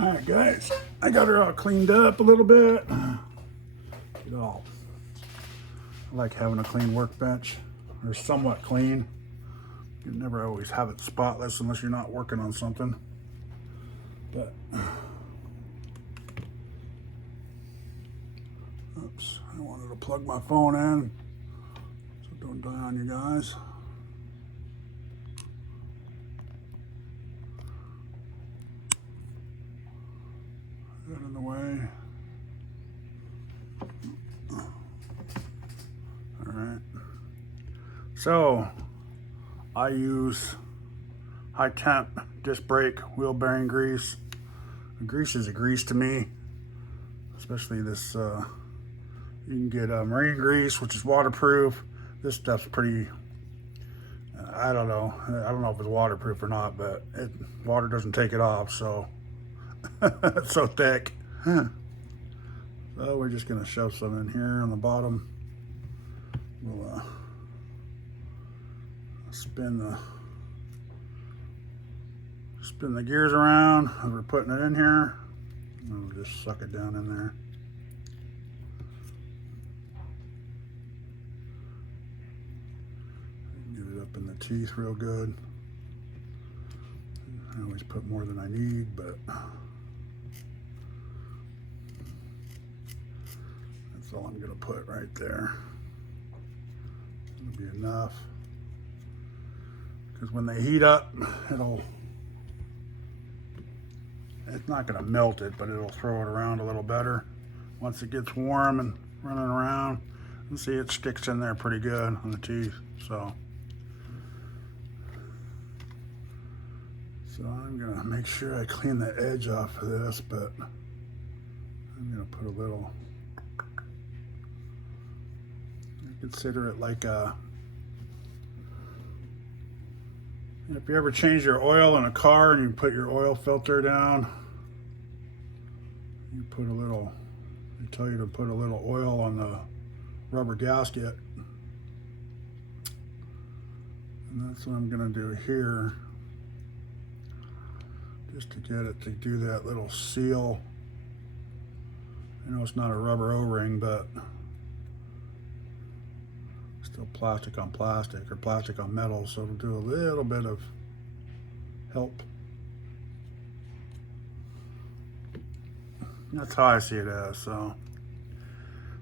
Alright guys, I got her all cleaned up a little bit. I like having a clean workbench, or somewhat clean. You never always have it spotless unless you're not working on something. But oops, I wanted to plug my phone in so don't die on you guys. That in the way. All right. So I use high temp disc brake wheel bearing grease. Grease is a grease to me, especially this. You can get marine grease, which is waterproof. This stuff's pretty. I don't know if it's waterproof or not, but water doesn't take it off, so it's so thick. So we're just gonna shove some in here on the bottom. We'll spin the gears around as we're putting it in here, and we'll just suck it down in there. Get it up in the teeth real good. I always put more than I need, but that's all I'm gonna put right there. It'll be enough, because when they heat up, it's not going to melt it, but it'll throw it around a little better once it gets warm and running around. And see, it sticks in there pretty good on the teeth. So I'm going to make sure I clean the edge off of this, but I'm going to put a little. Consider it like a. If you ever change your oil in a car and you put your oil filter down, you put a little, they tell you to put a little oil on the rubber gasket. And that's what I'm going to do here, just to get it to do that little seal. I know it's not a rubber O-ring, but still plastic on plastic, or plastic on metal, so it'll do a little bit of help. That's how I see it as. So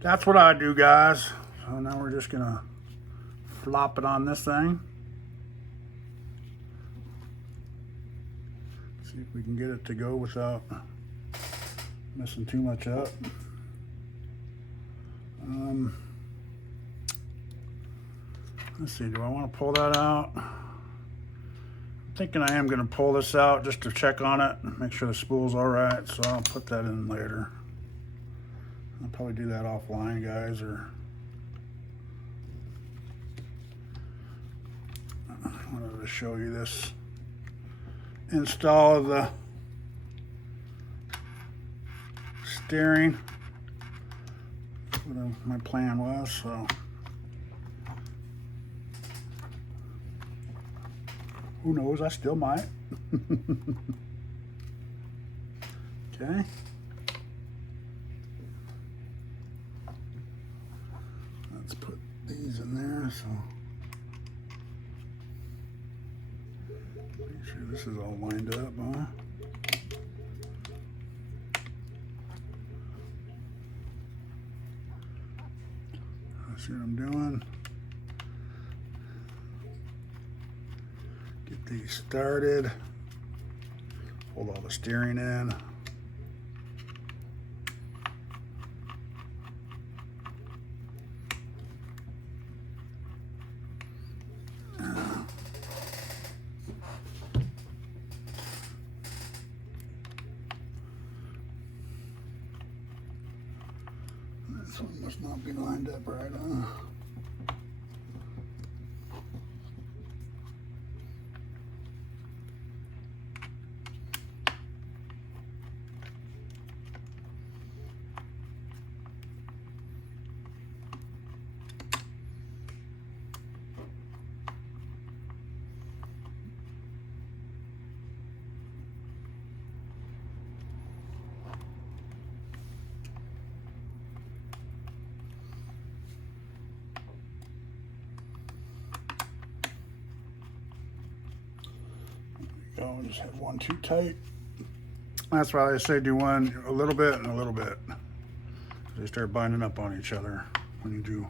that's what I do, guys. So now we're just gonna flop it on this thing. See if we can get it to go without messing too much up. Let's see, do I want to pull that out? I'm thinking I am going to pull this out just to check on it, make sure the spool's all right, so I'll put that in later. I'll probably do that offline, guys, or I wanted to show you this install of the steering. That's what my plan was, so. Who knows, I still might. Okay. Let's put these in there, so make sure this is all lined up, huh? See what I'm doing? Get these started. Hold all the steering in. This one must not be lined up right, huh? Don't just have one too tight. That's why I say do one a little bit and a little bit. They start binding up on each other when you do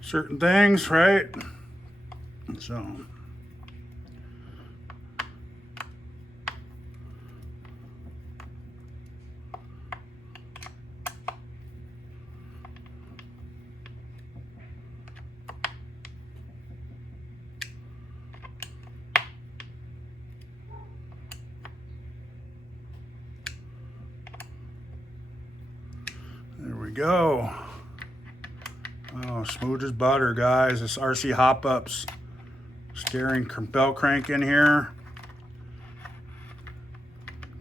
certain things, right? So there we go. Oh, smooth as butter, guys. This RC hop-ups steering belt crank in here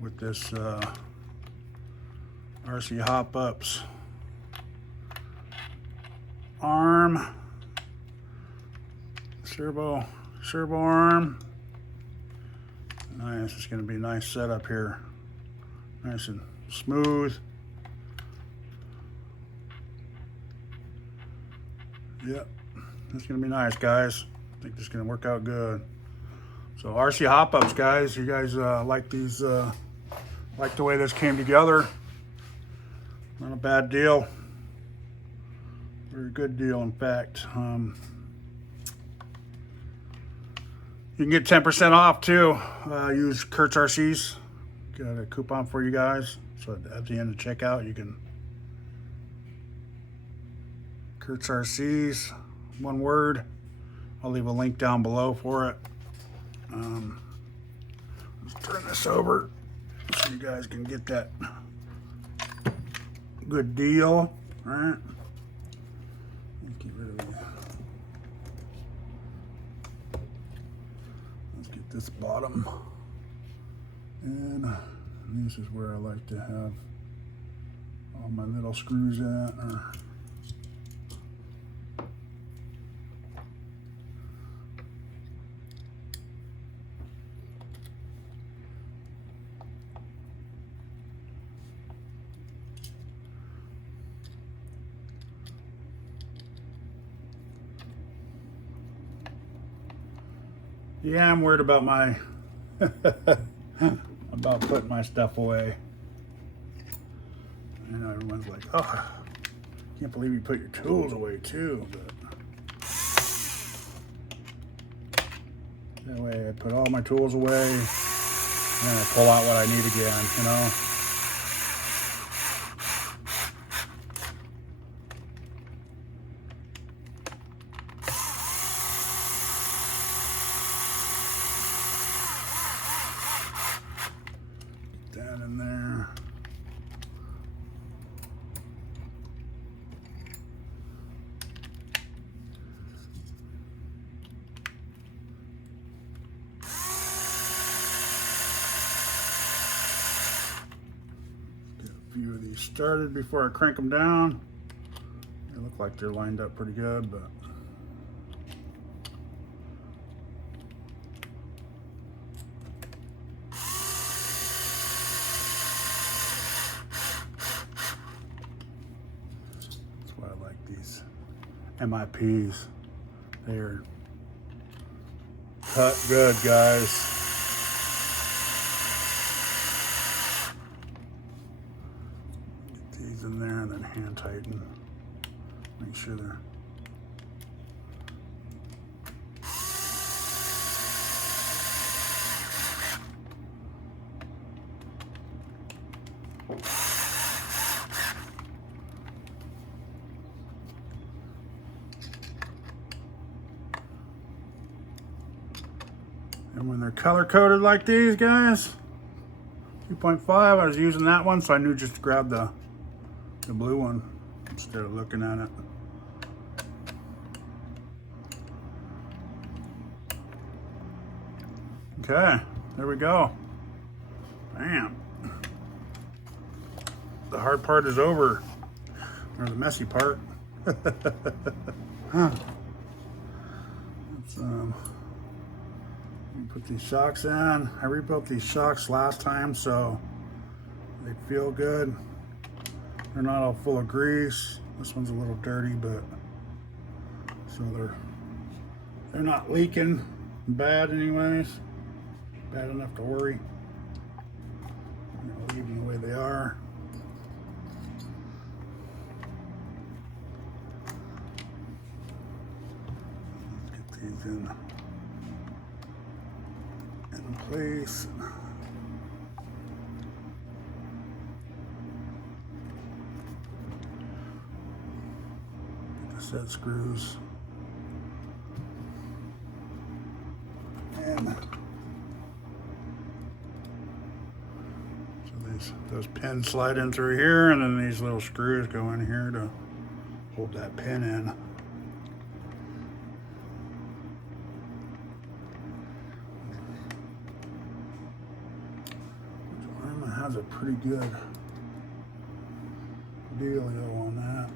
with this RC hop-ups arm, servo arm. Nice. It's going to be a nice setup here, nice and smooth. Yep, it's gonna be nice, guys. I think this is gonna work out good. So RC hop-ups, guys. You guys like these? Like the way this came together? Not a bad deal. Very good deal, in fact. You can get 10% off too. Use Kurt's RCs. Got a coupon for you guys. So at the end of checkout, you can. Kurt's RCs, one word. I'll leave a link down below for it. Let's turn this over so you guys can get that good deal. All right. Let's get rid of these. Let's get this bottom. And this is where I like to have all my little screws at. Yeah, I'm worried about my about putting my stuff away. I know everyone's like, oh, can't believe you put your tools away too. But that way I put all my tools away and then I pull out what I need again, you know. That in there. Get a few of these started before I crank them down. They look like they're lined up pretty good, but these MIPs, they're cut good, guys. Get these in there and then hand tighten. Make sure they're and when they're color coded like these, guys, 2.5, I was using that one, so I knew just to grab the blue one instead of looking at it. Okay, there we go. Bam. The hard part is over, or the messy part. Let's, put these shocks in. I rebuilt these shocks last time, so they feel good. They're not all full of grease. This one's a little dirty, but so they're not leaking bad anyways. bad enough to worry. I'm gonna leave them the way they are. Let's get these in place. Get the set screws. And so those pins slide in through here, and then these little screws go in here to hold that pin in. Arrma has a pretty good dealio on that.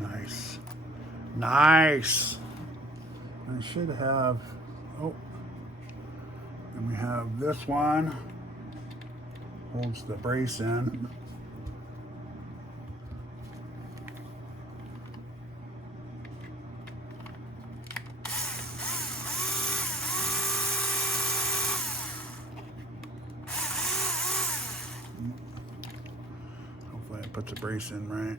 Nice. Nice. I should have, oh, and we have this one, holds the brace in. Hopefully it puts the brace in right.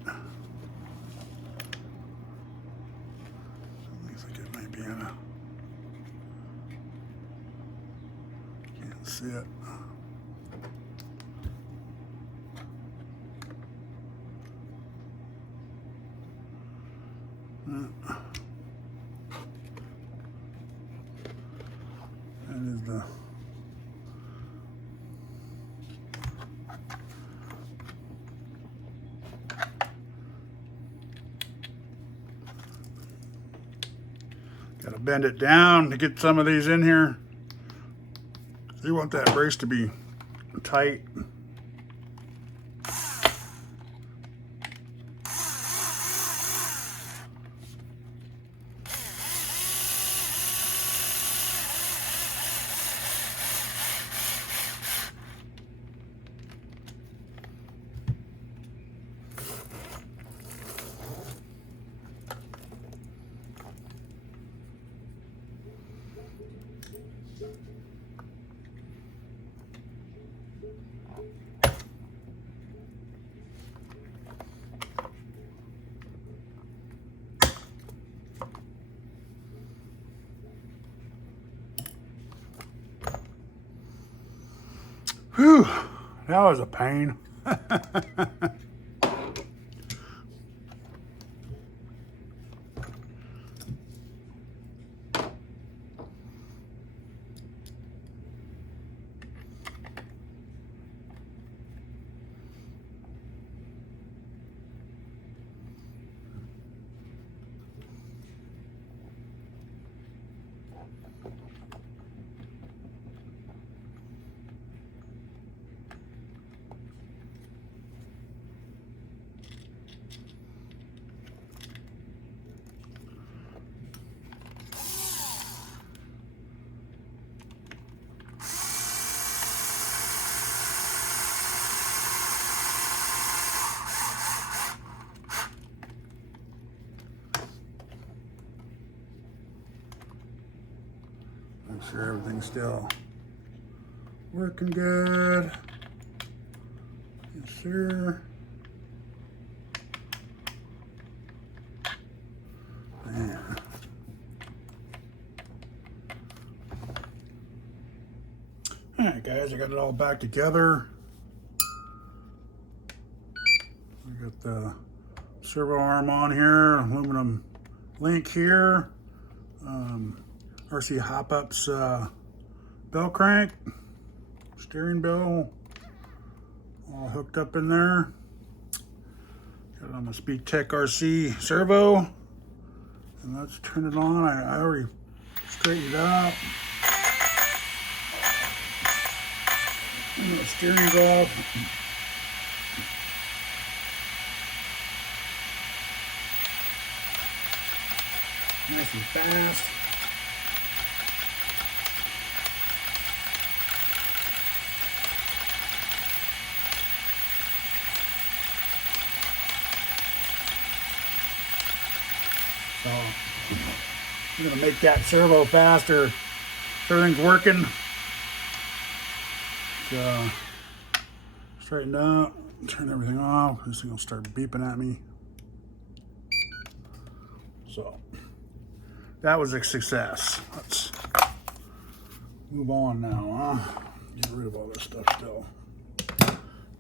Can't see it. That is the gotta bend it down to get some of these in here. You want that brace to be tight. Whew, that was a pain. Make sure everything's still working good. Yes, sir. Man. All right, guys, I got it all back together. We got the servo arm on here, aluminum link here. RC hop-ups bell crank, steering bell, all hooked up in there. Got it on the SpeedTek RC servo, and let's turn it on. I already straightened it out. And the steering's off. Nice and fast. So I'm gonna make that servo faster. Everything's working. So straighten out, turn everything off. This thing will start beeping at me. So that was a success. Let's move on now. Get rid of all this stuff still.